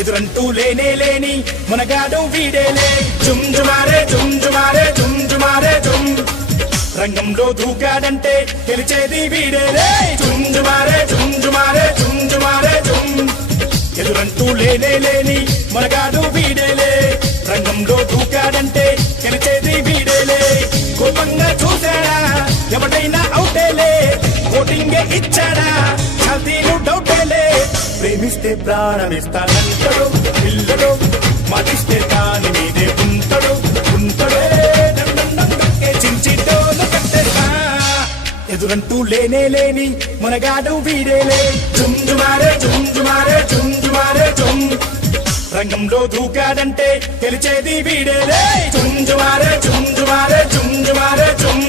ఎదురంటూ లేనే లేని మునగాడు వీడేలే జుంజుమారే జుంజుమారే జుంజుమారే జుం రంగంలో దూకాడంటే గెలిచేది వీడేలే జుంజుమారే జుంజుమారే జుంజుమారే జుం ఎదురంటూ లేనే లేని మునగాడు వీడేలే రంగంలో దూకాడంటే గెలిచేది వీడేలే కోపంగా చూసాడా ఎవడైనా అవుటేలే ఓటింగే ఇచ్చాడా ఛాతీలు డౌటేలే ప్రేమిస్తే ప్రాణమిస్తానంటాడు పిల్లడు మాటిస్తే దాని మీదే ఉంటాడు ఉంటాడే చించిటోను కట్టేస్తా ఎదురంటూ లేనే లేని మునగాడు వీడేలే జుంజుమారే జుంజుమారే జుంజుమారే జుం రంగంలో దూకాడంటే గెలిచేది వీడేలే జుంజుమారే జుంజుమారే జుంజుమారే జుం